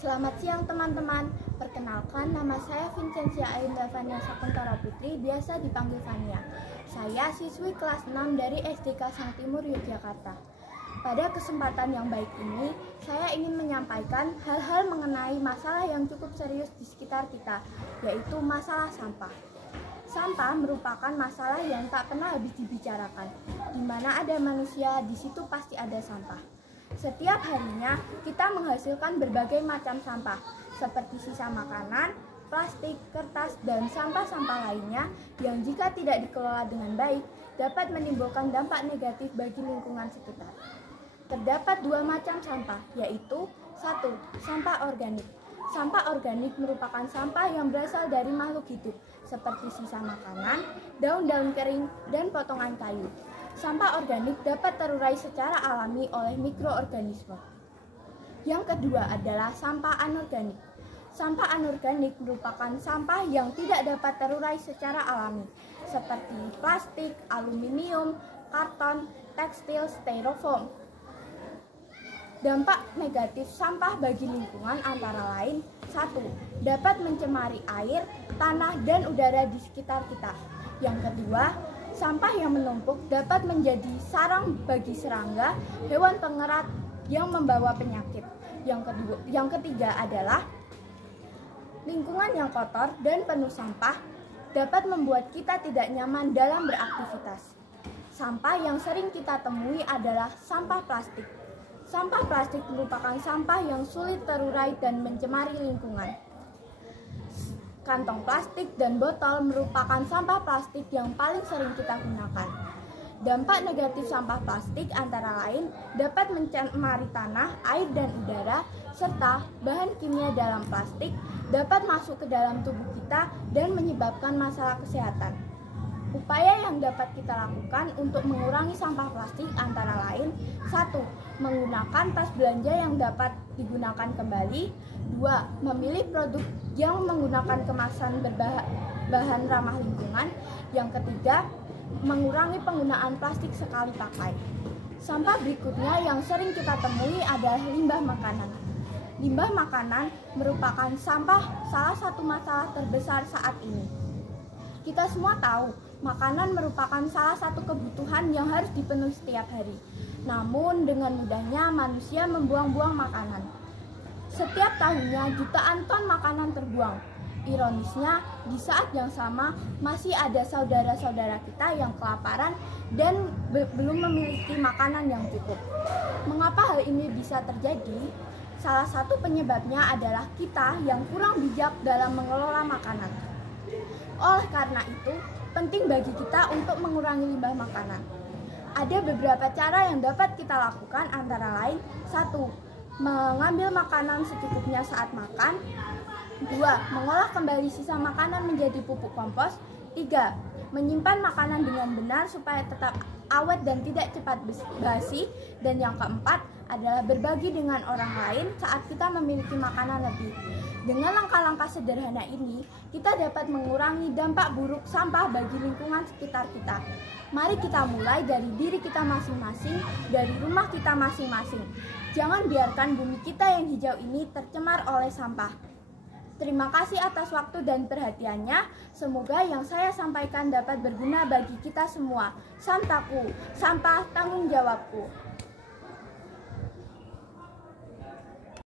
Selamat siang teman-teman, perkenalkan nama saya Vincentia Ainda Vania Sakuntara Putri, biasa dipanggil Vania. Saya siswi kelas 6 dari SDK Sang Timur Yogyakarta. Pada kesempatan yang baik ini, saya ingin menyampaikan hal-hal mengenai masalah yang cukup serius di sekitar kita, yaitu masalah sampah. Sampah merupakan masalah yang tak pernah habis dibicarakan. Di mana ada manusia, di situ pasti ada sampah. Setiap harinya kita menghasilkan berbagai macam sampah, seperti sisa makanan, plastik, kertas, dan sampah-sampah lainnya yang jika tidak dikelola dengan baik dapat menimbulkan dampak negatif bagi lingkungan sekitar. Terdapat dua macam sampah, yaitu 1. Sampah organik. Sampah organik merupakan sampah yang berasal dari makhluk hidup, seperti sisa makanan, daun-daun kering, dan potongan kayu. Sampah organik dapat terurai secara alami oleh mikroorganisme. Yang kedua adalah sampah anorganik. Sampah anorganik merupakan sampah yang tidak dapat terurai secara alami, seperti plastik, aluminium, karton, tekstil, styrofoam. Dampak negatif sampah bagi lingkungan antara lain 1. Dapat mencemari air, tanah, dan udara di sekitar kita. Yang kedua, sampah yang menumpuk dapat menjadi sarang bagi serangga, hewan pengerat yang membawa penyakit. Yang ketiga adalah lingkungan yang kotor dan penuh sampah dapat membuat kita tidak nyaman dalam beraktivitas. Sampah yang sering kita temui adalah sampah plastik. Sampah plastik merupakan sampah yang sulit terurai dan mencemari lingkungan. Kantong plastik dan botol merupakan sampah plastik yang paling sering kita gunakan. Dampak negatif sampah plastik antara lain dapat mencemari tanah, air, dan udara, serta bahan kimia dalam plastik dapat masuk ke dalam tubuh kita dan menyebabkan masalah kesehatan. Upaya yang dapat kita lakukan untuk mengurangi sampah plastik antara lain 1. Menggunakan tas belanja yang dapat digunakan kembali. 2. Memilih produk yang menggunakan kemasan berbahan ramah lingkungan. Yang ketiga, mengurangi penggunaan plastik sekali pakai. Sampah berikutnya yang sering kita temui adalah limbah makanan. Limbah makanan merupakan salah satu masalah terbesar saat ini. Kita semua tahu, makanan merupakan salah satu kebutuhan yang harus dipenuhi setiap hari. Namun dengan mudahnya manusia membuang-buang makanan. Setiap tahunnya jutaan ton makanan terbuang. Ironisnya, di saat yang sama masih ada saudara-saudara kita yang kelaparan dan belum memiliki makanan yang cukup. Mengapa hal ini bisa terjadi? Salah satu penyebabnya adalah kita yang kurang bijak dalam mengelola makanan. Oleh karena itu, penting bagi kita untuk mengurangi limbah makanan. Ada beberapa cara yang dapat kita lakukan antara lain 1. Mengambil makanan secukupnya saat makan. 2. Mengolah kembali sisa makanan menjadi pupuk kompos. 3. Menyimpan makanan dengan benar supaya tetap awet dan tidak cepat basi. Dan yang keempat adalah berbagi dengan orang lain saat kita memiliki makanan lebih. Dengan langkah-langkah sederhana ini, kita dapat mengurangi dampak buruk sampah bagi lingkungan sekitar kita. Mari kita mulai dari diri kita masing-masing, dari rumah kita masing-masing. Jangan biarkan bumi kita yang hijau ini tercemar oleh sampah. Terima kasih atas waktu dan perhatiannya. Semoga yang saya sampaikan dapat berguna bagi kita semua. Santaku, sampah tanggung jawabku.